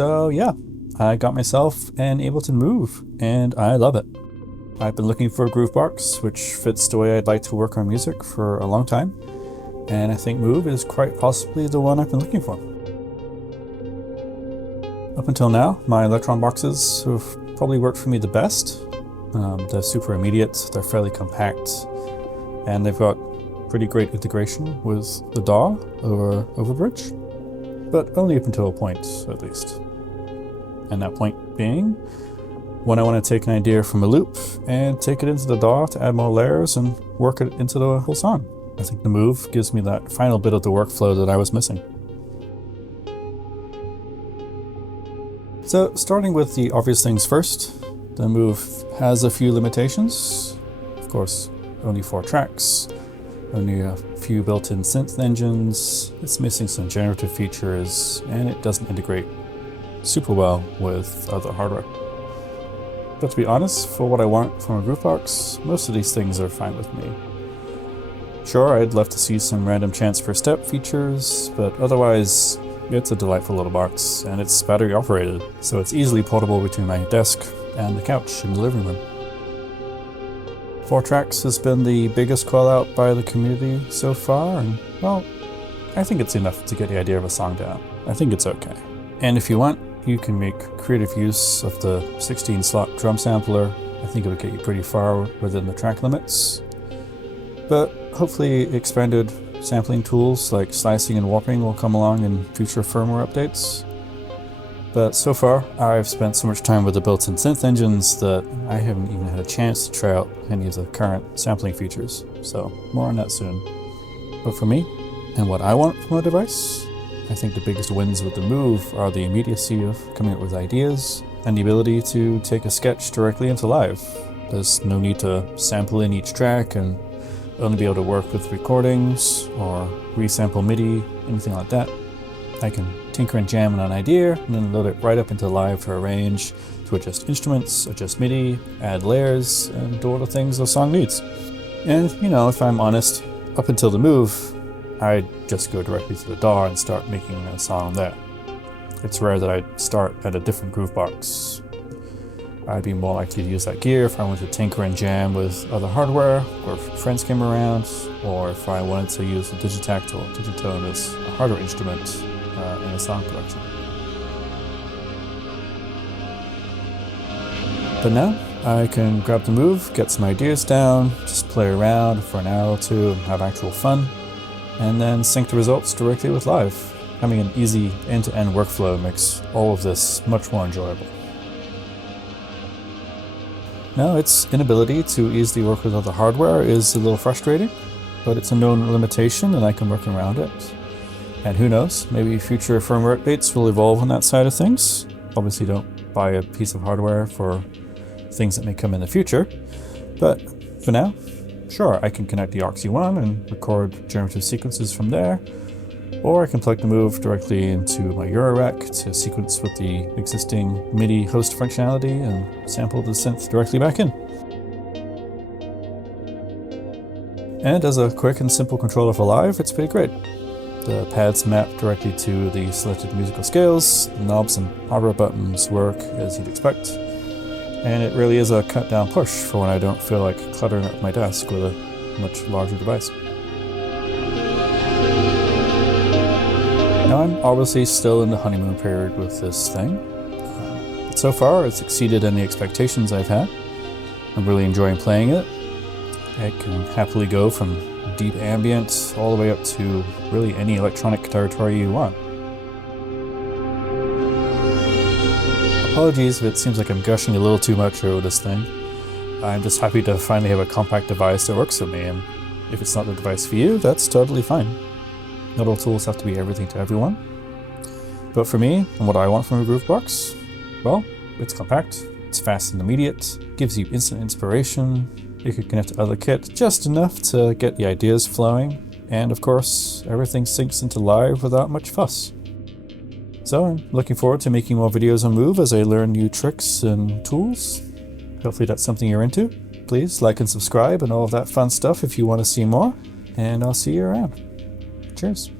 So yeah, I got myself an Ableton Move and I love it. I've been looking for a groovebox which fits the way I'd like to work on music for a long time, and I think Move is quite possibly the one I've been looking for. Up until now, my Electron boxes have probably worked for me the best. They're super immediate, they're fairly compact, and they've got pretty great integration with the DAW or Overbridge, but only up until a point at least. And that point being when I want to take an idea from a loop and take it into the DAW to add more layers and work it into the whole song. I think the Move gives me that final bit of the workflow that I was missing. So starting with the obvious things first, the Move has a few limitations. Of course, only 4 tracks, only a few built-in synth engines, it's missing some generative features, and it doesn't integrate super well with other hardware. But to be honest, for what I want from a groovebox, most of these things are fine with me. Sure, I'd love to see some random chance per step features, but otherwise, it's a delightful little box, and it's battery operated, so it's easily portable between my desk and the couch in the living room. 4 tracks has been the biggest call out by the community so far, and well, I think it's enough to get the idea of a song down. I think it's okay. And if you want, you can make creative use of the 16-slot drum sampler. I think it would get you pretty far within the track limits. But hopefully expanded sampling tools like slicing and warping will come along in future firmware updates. But so far, I've spent so much time with the built-in synth engines that I haven't even had a chance to try out any of the current sampling features. So more on that soon. But for me, and what I want from a device, I think the biggest wins with the Move are the immediacy of coming up with ideas and the ability to take a sketch directly into live. There's no need to sample in each track and only be able to work with recordings or resample MIDI, anything like that. I can tinker and jam on an idea and then load it right up into live to arrange, to adjust instruments, adjust MIDI, add layers, and do all the things the song needs. And you know, if I'm honest, up until the Move, I'd just go directly to the DAW and start making a song there. It's rare that I'd start at a different groovebox. I'd be more likely to use that gear if I wanted to tinker and jam with other hardware, or if friends came around, or if I wanted to use a Digitact or Digitone as a hardware instrument in a song production. But now, I can grab the Move, get some ideas down, just play around for an hour or two and have actual fun, and then sync the results directly with live. Having an easy end-to-end workflow makes all of this much more enjoyable. Now, its inability to easily work with other hardware is a little frustrating, but it's a known limitation and I can work around it. And who knows, maybe future firmware updates will evolve on that side of things. Obviously don't buy a piece of hardware for things that may come in the future, but for now, sure, I can connect the aux 1 and record generative sequences from there, or I can plug the Move directly into my Eurorack to sequence with the existing MIDI host functionality and sample the synth directly back in. And as a quick and simple controller for live, it's pretty great. The pads map directly to the selected musical scales, the knobs and hardware buttons work as you'd expect, and it really is a cut-down push for when I don't feel like cluttering up my desk with a much larger device. Now I'm obviously still in the honeymoon period with this thing, but so far it's exceeded any expectations I've had. I'm really enjoying playing it. It can happily go from deep ambient all the way up to really any electronic territory you want. Apologies if it seems like I'm gushing a little too much over this thing. I'm just happy to finally have a compact device that works for me, and if it's not the device for you, that's totally fine. Not all tools have to be everything to everyone. But for me, and what I want from a groovebox, well, it's compact, it's fast and immediate, gives you instant inspiration, you can connect to other kit just enough to get the ideas flowing, and of course, everything syncs into live without much fuss. So I'm looking forward to making more videos on Move as I learn new tricks and tools. Hopefully that's something you're into. Please like and subscribe and all of that fun stuff if you want to see more, and I'll see you around. Cheers.